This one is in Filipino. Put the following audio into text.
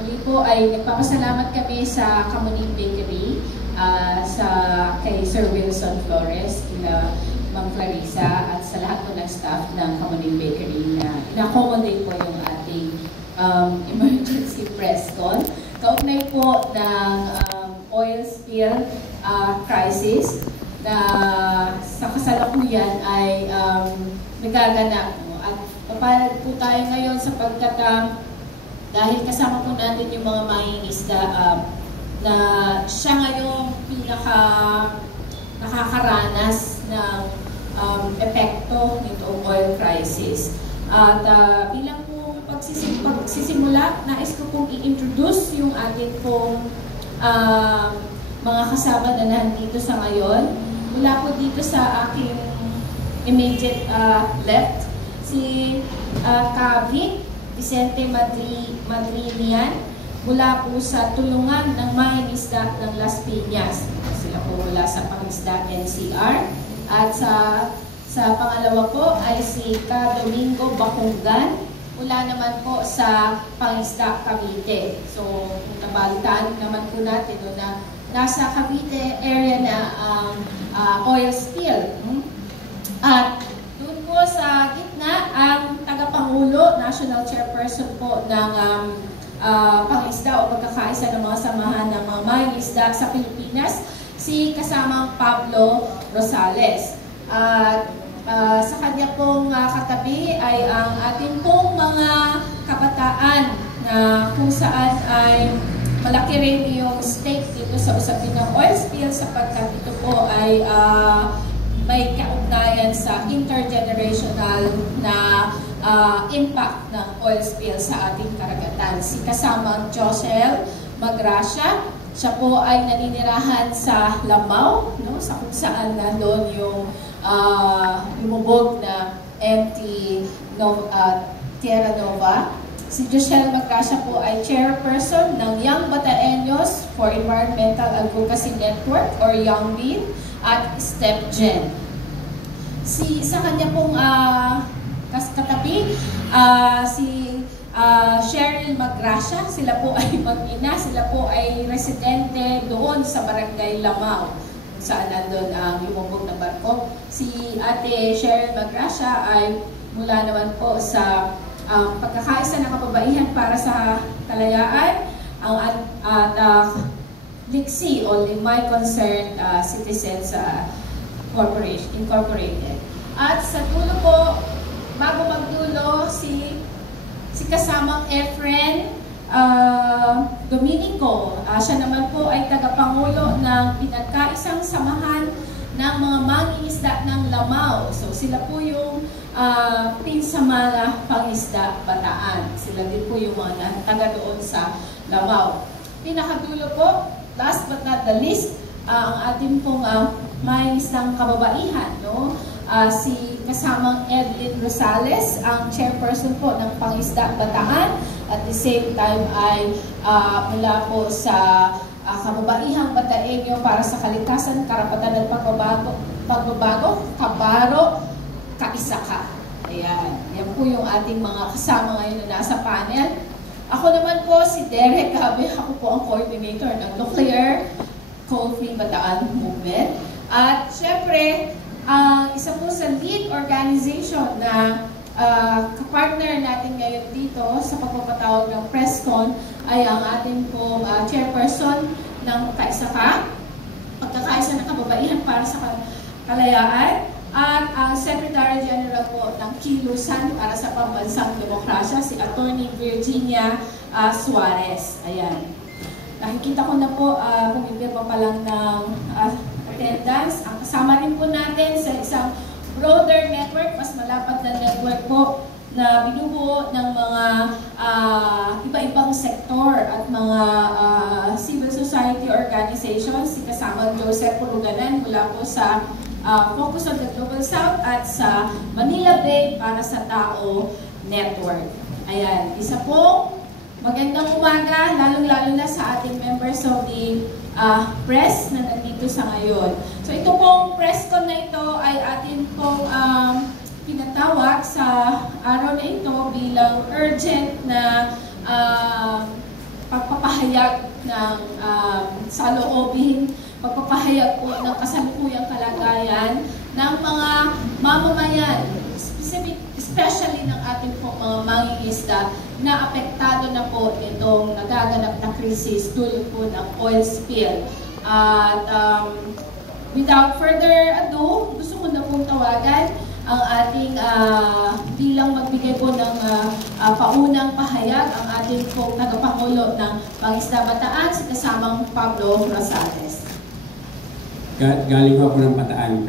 muli po ay nagpapasalamat kami sa Kamuning Bakery, kay Sir Wilson Flores, kila Ma'am Clarissa, at sa lahat po ng staff ng Kamuning Bakery na in-accommodate po yung ating emergency press con. Kaugnay po ng oil spill crisis na sa kasalukuyan ay nagaganap. At papalad po tayo ngayon sapagkat dahil kasama po natin yung mga mangingisda na siya ngayong nakakaranas ng epekto nitong oil crisis. At bilang po pagsisimula, nais ko pong i-introduce yung ating pong mga kasama na nandito sa ngayon. Mula po dito sa aking immediate left, si Kavic Vicente Madrinian, mula po sa Tulungan ng Mangingisda ng Las Piñas. Sila po mula sa Pangisda NCR. At sa pangalawa po ay si Domingo Bacungan, mula naman po sa Pangisda Cavite. So, kung nabalitaan naman po natin na nasa Cavite area na oil spill. At doon po sa gitna ang tagapangulo, National Chairperson po ng Pangisda o pagkakaisa ng mga samahan ng mga mangingisda sa Pilipinas, si kasamang Pablo Rosales. At sa kanya pong katabi ay ang ating pong mga kabataan na kung saan ay malaki rin yung stake dito sa usapin ng oil spill sapagkat ito po ay may kaugnayan sa intergenerational na impact ng oil spill sa ating karagatan. Si kasamang Josel Magracia, siya po ay naninirahan sa Lamao, no? Sa kung saan nandun yung lumubog na empty Tierra Nova. Si Josel Magracia po ay chairperson ng Young Bataeños for Environmental Advocacy Network or Young BEAN at StepGen. Sa kanya pong katabi, si Cheryl Magracia, sila po ay mag-ina, sila po ay residente doon sa Barangay Lamao, saan nandun ang lumubog na barko. Si Ate Cheryl Magracia ay mula naman po sa pagkakaisa ng kababaihan para sa kalayaan, ang LICSI o Limay Concerned Citizens Incorporated. At sa dulo po, bago magdulo, si kasamang Efren Dominico. Siya naman po ay tagapangulo ng pinagkaisang samahan ng mga mangingisda ng Lamao. So sila po yung Pinsamala Pangisda Bataan. Sila din po yung mga taga doon sa Lamao. Pinakadulo po, last but not the least, ang ating pong mangingisdang kababaihan, no? Si kasamang Edlin Rosales, ang chairperson po ng Pangisda Bataan. At the same time ay mula po sa Kababaihang Bataeño para sa Kalikasan, Karapatan at Pagbabago, Kabaro, Kaisaka. Ayan. Yan po yung ating mga kasama ngayon na nasa panel. Ako naman po si Derek Gabe. Ako po ang coordinator ng Nuclear Coal-Free Bataan Movement. At syempre, isa po sa lead organization na kapartner natin ngayon dito sa pagpapatawag ng PressCon ay ang ating pong chairperson ng Kaisaka, pagkakaisa ng kababaihan para sa kalayaan, at ang Secretary General po ng Kilusan para sa Pambansang Demokrasya, si Attorney Virginia Suarez. Ayan. Nakikita ko na po, pumipirma pa lang ng attendance. Ang kasama rin po natin sa isang broader network, mas malapad na network po na binubuo ng mga iba-ibang sektor at mga civil society organizations. Si kasama Joseph Puruganan mula po sa Focus on the Global South at sa Manila Bay para sa Tao Network. Ayan, isa po magandang umaga, lalong-lalo na sa ating members of the press na nandito sa ngayon. So ito pong press con na ito ay atin pong pinatawag sa araw na ito bilang urgent na pagpapahayag ng saloobin, pagpapahayag po ng kasalukuyang kalagayan ng mga mamamayan, especially ng ating po mga mangingisda na apektado na po itong nagaganap na krisis dulot po ng oil spill. At without further ado, gusto ko na pong tawagan ang ating bilang magbigay po ng paunang pahayag ang ating pong tagapangulo ng Pangisda Bataan, si kasamang Pablo Rosales. Galing ko ng Bataan.